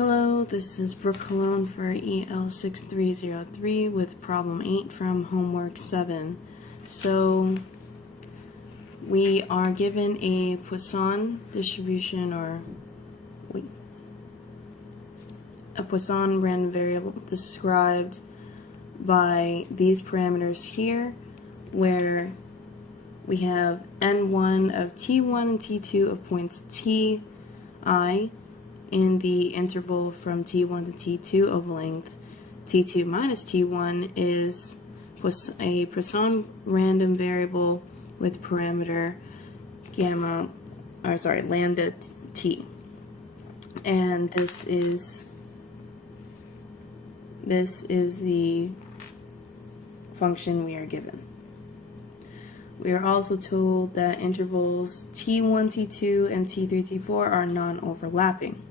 Hello, this is Brooke Cologne for EL6303 with problem 8 from homework 7. So we are given a Poisson distribution, or a Poisson random variable described by these parameters here, where we have n1 of t1 and t2 of points ti in the interval from t1 to t2 of length t2 minus t1 is a Poisson random variable with parameter lambda t, and this is the function we are given. We are also told that intervals t1, t2, and t3, t4 are non-overlapping.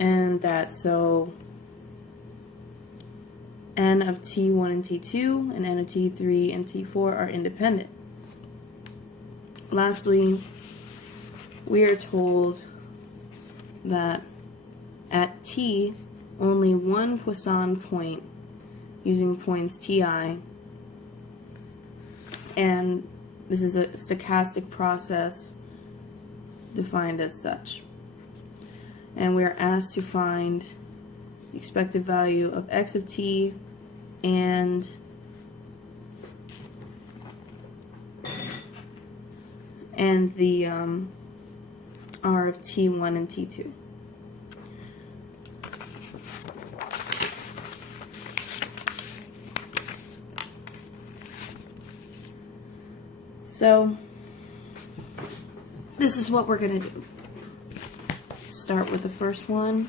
And that so n of t1 and t2 and n of t3 and t4 are independent. Lastly, we are told that at t, only one Poisson point using points ti, and this is a stochastic process defined as such. And we are asked to find the expected value of x of t and the r of t1 and t2. So this is what we're going to do. Start with the first one.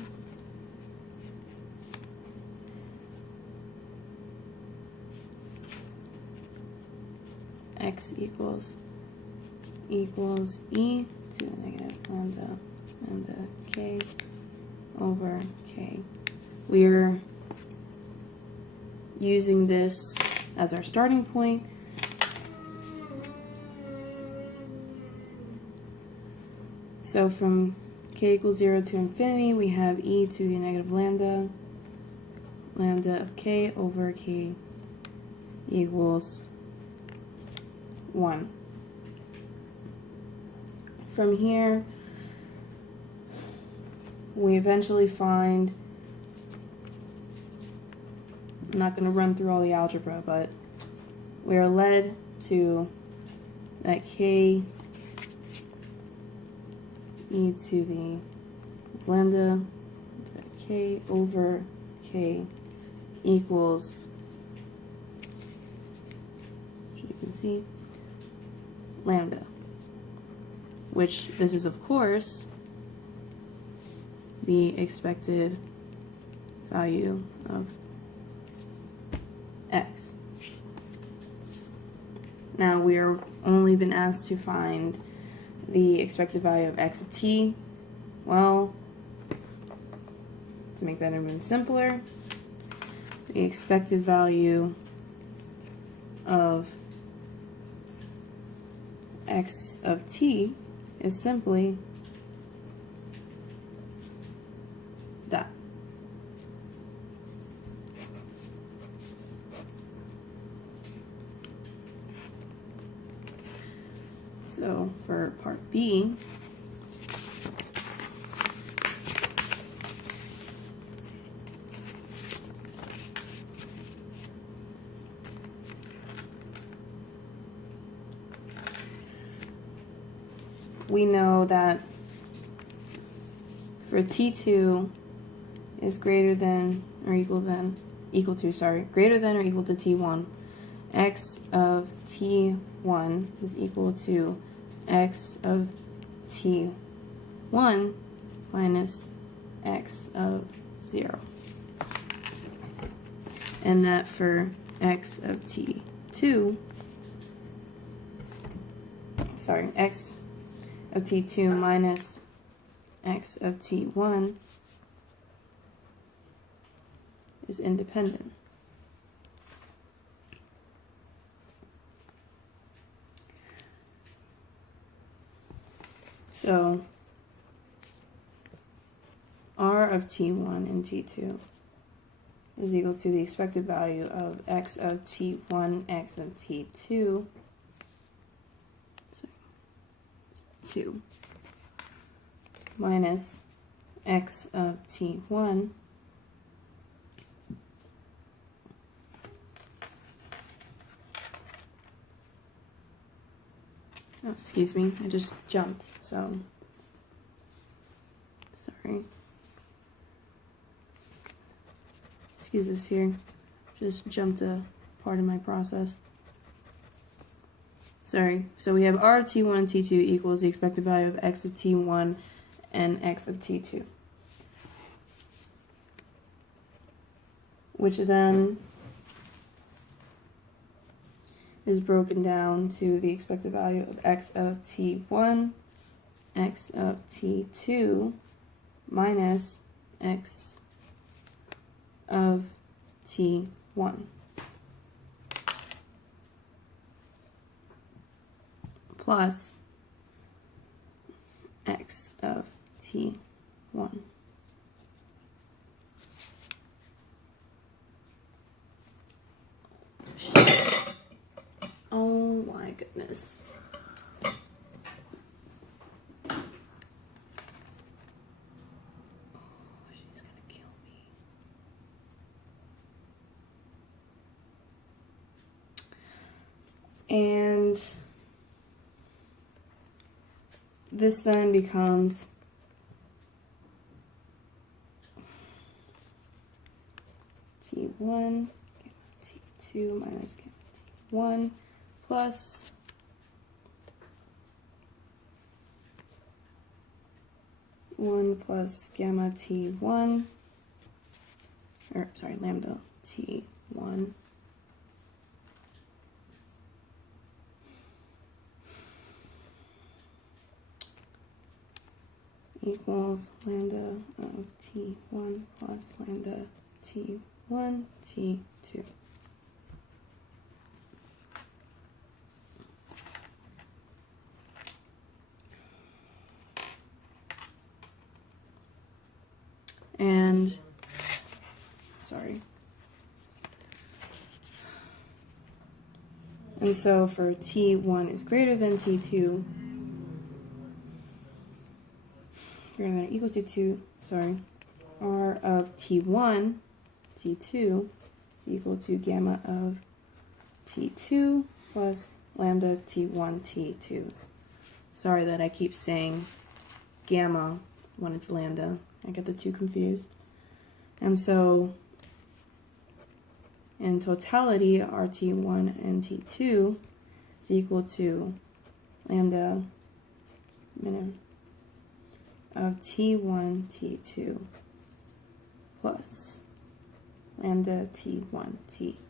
X equals e to the negative lambda k over k. We're using this as our starting point. So from k equals 0 to infinity, we have e to the negative lambda of k over k equals 1. From here, we eventually find, I'm not going to run through all the algebra, but we are led to that k e to the lambda k over k equals, as you can see, lambda, which this is of course the expected value of x. Now we are only been asked to find the expected value of x of t. Well, to make that even simpler, the expected value of x of t is simply that. So for part B, we know that for t2 is greater than or equal to t1, x of t1 is equal to x of t1 minus x of 0. And that for x of t2, x of t2 minus x of t1 is independent. So R of T1 and T2 is equal to the expected value of X of T1, X of T2, 2, minus X of T1 oh, excuse me, I just jumped, so sorry. Excuse this here, just jumped a part of my process. Sorry, so we have R of T1 and T2 equals the expected value of X of T1 and X of T2. Which then is broken down to the expected value of X of T1, X of T2, minus X of T1. Plus X of T1. Oh my goodness. Oh, she's gonna kill me. And this then becomes T1, T2 minus T1 plus gamma T1, or sorry, lambda T1 equals lambda of T1 plus lambda T1, T2. And, sorry. And so for T1 is greater than T2, greater than or equal to 2, sorry, R of T1, T2 is equal to gamma of T2 plus lambda T1, T2. Sorry that I keep saying gamma when it's lambda. I get the two confused. And so in totality, RT1 and T2 is equal to lambda minimum of T1, T2 plus lambda T1, T2.